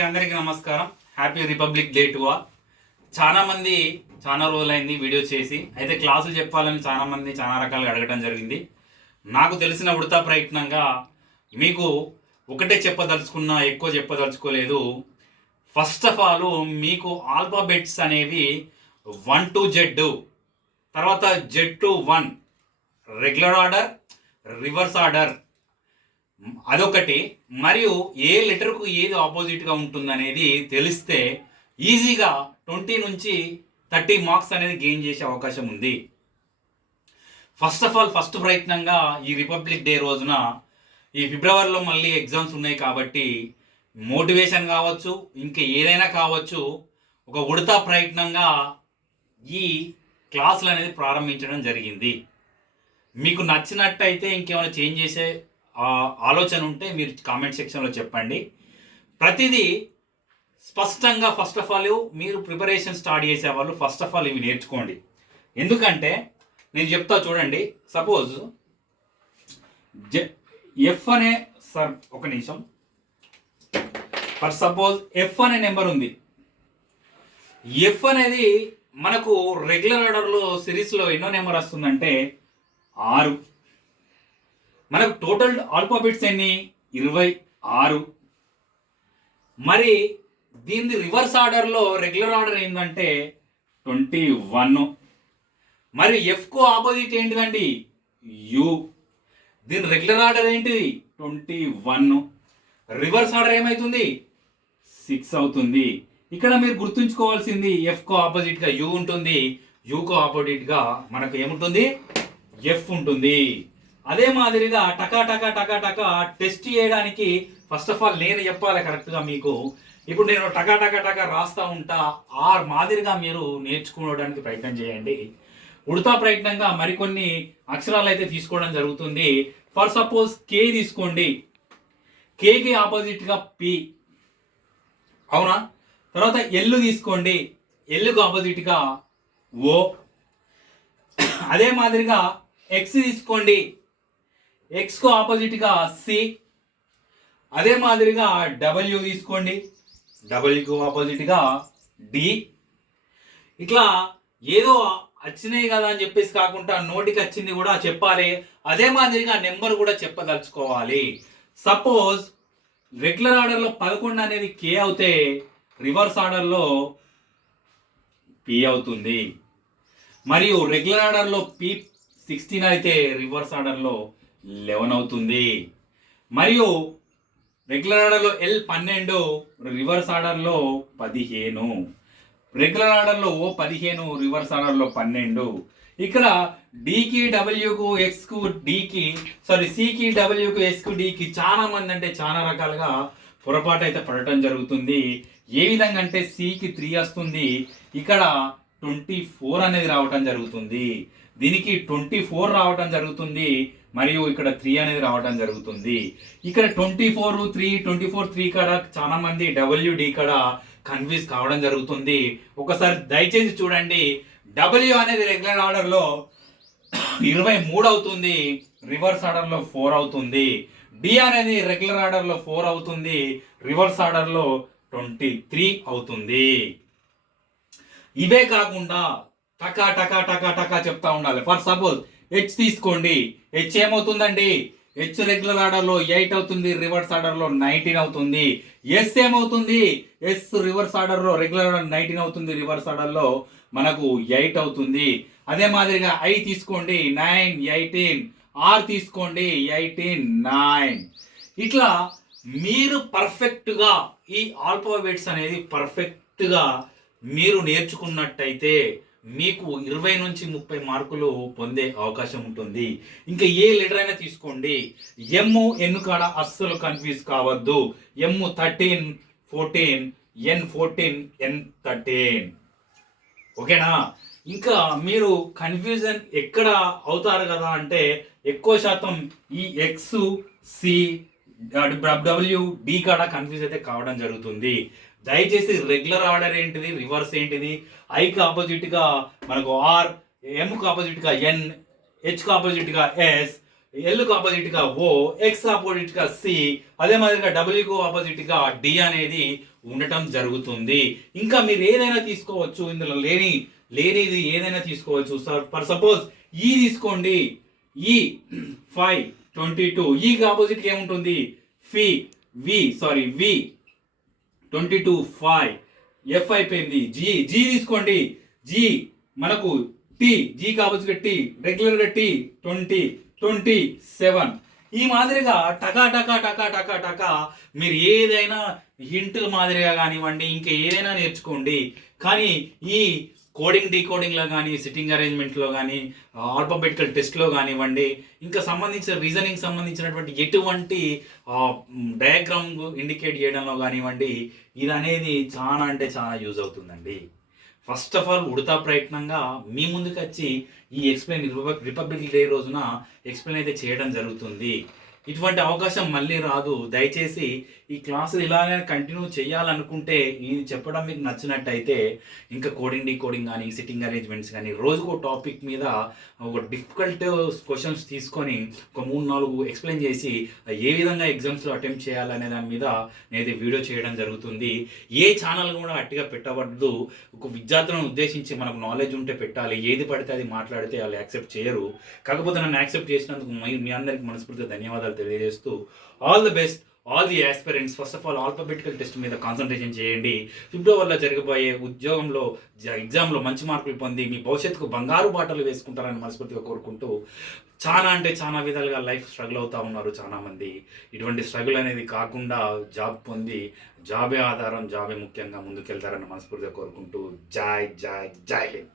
అందరికీ నమస్కారం. Happy republic day to all. చాలా మంది చాలా రోజులైంది వీడియో చేసి, అయితే క్లాసులు చెప్పాలని చాలా మంది చాలా రకాలుగా అడగటం జరిగింది. నాకు తెలిసిన ఉడతా ప్రయత్నంగా మీకు ఒకటే చెప్పదలుచుకున్నా, ఎక్కువ చెప్పదలుచుకోలేదు. ఫస్ట్ ఆఫ్ ఆల్ మీకు ఆల్ఫాబెట్స్ అనేవి 1 to Z, తర్వాత Z to 1, regular order, reverse order, అదొకటి. మరియు ఏ లెటర్కు ఏది ఆపోజిట్గా ఉంటుందనేది తెలిస్తే ఈజీగా 20 నుంచి 30 మార్క్స్ అనేది గెయిన్ చేసే అవకాశం ఉంది. ఫస్ట్ ఆఫ్ ఆల్ ఫస్ట్ ప్రయత్నంగా ఈ రిపబ్లిక్ డే రోజున, ఈ ఫిబ్రవరిలో మళ్ళీ ఎగ్జామ్స్ ఉన్నాయి కాబట్టి మోటివేషన్ కావచ్చు, ఇంకా ఏదైనా కావచ్చు, ఒక ఉడతా ప్రయత్నంగా ఈ క్లాసులు అనేది ప్రారంభించడం జరిగింది. మీకు నచ్చినట్టయితే ఇంకేమైనా చేంజ్ చేసే ఆలోచన ఉంటే మీరు కామెంట్ సెక్షన్లో చెప్పండి. ప్రతిదీ స్పష్టంగా ఫస్ట్ ఆఫ్ ఆల్ మీరు ప్రిపరేషన్ స్టార్ట్ చేసేవాళ్ళు ఫస్ట్ ఆఫ్ ఆల్ ఇవి నేర్చుకోండి. ఎందుకంటే నేను చెప్తా చూడండి. సపోజ్ ఎఫ్ అనే ఒక నిమిషం, ఫర్ సపోజ్ ఎఫ్ అనే నెంబర్ ఉంది. ఎఫ్ అనేది మనకు రెగ్యులర్ ఆర్డర్లో సిరీస్లో ఎన్నో నెంబర్ వస్తుందంటే 6. మనకు టోటల్ ఆల్ఫాబెట్స్ ఎన్ని? 26. మరి దీని రివర్స్ ఆర్డర్లో రెగ్యులర్ ఆర్డర్ ఏంటంటే 21. మరి ఎఫ్కు ఆపోజిట్ ఏంటిదండి? యు. దీని రెగ్యులర్ ఆర్డర్ ఏంటిది? 21. రివర్స్ ఆర్డర్ ఏమవుతుంది? 6 అవుతుంది. ఇక్కడ మీరు గుర్తుంచుకోవాల్సింది, ఎఫ్కు ఆపోజిట్గా యు ఉంటుంది, యుకు ఆపోజిట్గా మనకు ఏముంటుంది? ఎఫ్ ఉంటుంది. అదే మాదిరిగా టకా టకా టకా టకా టెస్ట్ చేయడానికి ఫస్ట్ ఆఫ్ ఆల్ నేను చెప్పాలి కరెక్ట్గా మీకు. ఇప్పుడు నేను టకా టకా టకా రాస్తూ ఉంటా, ఆ మాదిరిగా మీరు నేర్చుకోవడానికి ప్రయత్నం చేయండి. ఉడతా ప్రయత్నంగా మరికొన్ని అక్షరాలు అయితే తీసుకోవడం జరుగుతుంది. ఫర్ సపోజ్ కే తీసుకోండి. కేకి ఆపోజిట్గా పి, అవునా? తర్వాత ఎల్లు తీసుకోండి, ఎల్లుకు ఆపోజిట్గా ఓ. అదే మాదిరిగా ఎక్స్ తీసుకోండి, ఎక్స్కు ఆపోజిట్గా సి. అదే మాదిరిగా డబ్ల్యూ తీసుకోండి, డబ్ల్యూకు ఆపోజిట్గా డి. ఇట్లా ఏదో వచ్చినాయి కదా అని చెప్పేసి కాకుండా నోటికి వచ్చింది కూడా చెప్పాలి. అదే మాదిరిగా నెంబర్ కూడా చెప్పదలుచుకోవాలి. సపోజ్ రెగ్యులర్ ఆర్డర్లో 11 అనేది కే అవుతే రివర్స్ ఆర్డర్లో పి అవుతుంది. మరియు రెగ్యులర్ ఆర్డర్లో పి 16 అయితే రివర్స్ ఆర్డర్లో 11 అవుతుంది. మరియు రెగ్యులర్ ఆర్డర్లో ఎల్ 12, రివర్స్ ఆర్డర్లో 15. రెగ్యులర్ ఆర్డర్లో ఓ 15, రివర్స్ ఆర్డర్లో 12. ఇక్కడ డికి డబ్ల్యూకు ఎక్స్కు డికి సికి డబ్ల్యూకు ఎక్స్కు డికి చాలా మంది అంటే చాలా రకాలుగా పొరపాటు అయితే పడటం జరుగుతుంది. ఏ విధంగా అంటే సికి 3 వస్తుంది, ఇక్కడ 24 అనేది రావటం జరుగుతుంది. దీనికి 24 రావటం జరుగుతుంది, మరియు ఇక్కడ 3 అనేది రావటం జరుగుతుంది. ఇక్కడ 24 కాడ చాలా మంది డబ్ల్యూడి కాడ కన్ఫ్యూజ్ కావడం జరుగుతుంది. ఒకసారి దయచేసి చూడండి. డబ్ల్యూ అనేది రెగ్యులర్ ఆర్డర్లో 23 అవుతుంది, రివర్స్ ఆర్డర్లో 4 అవుతుంది. డి అనేది రెగ్యులర్ ఆర్డర్లో 4 అవుతుంది, రివర్స్ ఆర్డర్లో 23 అవుతుంది. ఇవే కాకుండా టకా టకా టకా టకా చెప్తా ఉండాలి. ఫర్ సపోజ్ హెచ్ తీసుకోండి. హెచ్ ఏమవుతుందండి? హెచ్ రెగ్యులర్ ఆర్డర్లో 8 అవుతుంది, రివర్స్ ఆర్డర్లో 19 అవుతుంది. ఎస్ ఏమవుతుంది? ఎస్ రివర్స్ ఆర్డర్లో రెగ్యులర్ ఆర్డర్ 19 అవుతుంది, రివర్స్ ఆర్డర్లో మనకు 8 అవుతుంది. అదే మాదిరిగా ఐ తీసుకోండి, 9, 18. ఆర్ తీసుకోండి, 18, 9. ఇట్లా మీరు పర్ఫెక్ట్గా ఈ ఆల్ఫాబెట్స్ అనేది పర్ఫెక్ట్గా మీరు నేర్చుకున్నట్టయితే మీకు 20 నుంచి 30 మార్కులు పొందే అవకాశం ఉంటుంది. ఇంకా ఏ లెటర్ అయినా తీసుకోండి, ఎమ్ ఎన్ కాడ అస్సలు కన్ఫ్యూజ్ కావద్దు. ఎమ్ 13, 14, ఎన్ 14, ఎన్ 13. ఓకేనా? ఇంకా మీరు కన్ఫ్యూజన్ ఎక్కడ అవుతారు కదా అంటే ఎక్కువ శాతం ఈ ఎక్స్ సి డబ్ల్యూ డి కాడ కన్ఫ్యూజ్ అయితే కావడం జరుగుతుంది. దయచేసి రెగ్యులర్ ఆర్డర్ ఏంటిది, రివర్స్ ఏంటిది, ఐకి ఆపోజిట్గా మనకు ఆర్, ఎంకు ఆపోజిట్గా ఎన్, హెచ్కు ఆపోజిట్గా ఎస్, ఎల్కు ఆపోజిట్గా ఓ, ఎక్స్ ఆపోజిట్గా సి, అదే మాదిరిగా డబ్ల్యూకు ఆపోజిట్గా డి అనేది ఉండటం జరుగుతుంది. ఇంకా మీరు ఏదైనా తీసుకోవచ్చు, ఇందులో లేనిది ఏదైనా తీసుకోవచ్చు. ఫర్ సపోజ్ ఈ తీసుకోండి, ఈ 5 22, ఈకి ఆపోజిట్ ఏముంటుంది వి 22 5, ఎఫ్ అయిపోయింది. జీ తీసుకోండి, జీ మనకు టీ, జీకి ఆపోజిట్ టీ, రెగ్యులర్గా టీ 20 27. ఈ మాదిరిగా టకా టకా టకా టకా టకా మీరు ఏదైనా హింట్ మాదిరిగా కానివ్వండి, ఇంకా ఏదైనా నేర్చుకోండి. కానీ ఈ కోడింగ్ డీకోడింగ్లో కానీ, సిట్టింగ్ అరేంజ్మెంట్లో కానీ, ఆల్ఫాబెటికల్ టెస్ట్లో కానివ్వండి, ఇంకా సంబంధించిన రీజనింగ్ సంబంధించినటువంటి ఎటువంటి డయాగ్రామ్ ఇండికేట్ చేయడంలో కానివ్వండి, ఇది అనేది చాలా అంటే చాలా యూజ్ అవుతుందండి. ఫస్ట్ ఆఫ్ ఆల్ ఉడతా ప్రయత్నంగా మీ ముందుకు వచ్చి ఈ ఎక్స్ప్లెయిన్ రిపబ్లిక్ డే రోజున ఎక్స్ప్లెయిన్ అయితే చేయడం జరుగుతుంది. ఇటువంటి అవకాశం మళ్ళీ రాదు. దయచేసి ఈ క్లాసులు ఇలానే కంటిన్యూ చేయాలనుకుంటే, ఇది చెప్పడం మీకు నచ్చినట్టయితే ఇంకా కోడింగ్ డీకోడింగ్ కానీ, సిట్టింగ్ అరేంజ్మెంట్స్ కానీ రోజుకో టాపిక్ మీద ఒక డిఫికల్ట్ క్వశ్చన్స్ తీసుకొని ఒక 3-4 ఎక్స్ప్లెయిన్ చేసి ఏ విధంగా ఎగ్జామ్స్లో అటెంప్ట్ చేయాలనే దాని మీద నేనైతే వీడియో చేయడం జరుగుతుంది. ఏ ఛానల్ కూడా అట్టిగా పెట్టవద్దు. ఒక విద్యార్థులను ఉద్దేశించి మనకు నాలెడ్జ్ ఉంటే పెట్టాలి. ఏది పడితే అది మాట్లాడితే వాళ్ళు యాక్సెప్ట్ చేయరు. కాకపోతే నన్ను యాక్సెప్ట్ చేసినందుకు మీ అందరికీ మనస్ఫూర్తిగా ధన్యవాదాలు తెలియజేస్తూ, all the best all the aspirants. First of all alphabetical test మీద కాన్సన్ట్రేషన్ చేయండి. ఫిబ్రవరిలో జరగబోయే ఉద్యోగంలో ఎగ్జామ్లో మంచి మార్కులు పొంది మీ భవిష్యత్తుకు బంగారు బాటలు వేసుకుంటారని మనస్ఫూర్తిగా కోరుకుంటూ, చాలా అంటే చాలా విధాలుగా లైఫ్ స్ట్రగుల్ అవుతూ ఉన్నారు చాలామంది. ఇటువంటి స్ట్రగుల్ అనేది కాకుండా జాబ్ పొంది, జాబే ఆధారం, జాబే ముఖ్యంగా ముందుకెళ్తారని మనస్ఫూర్తిగా కోరుకుంటూ, జై జై జై హింద్.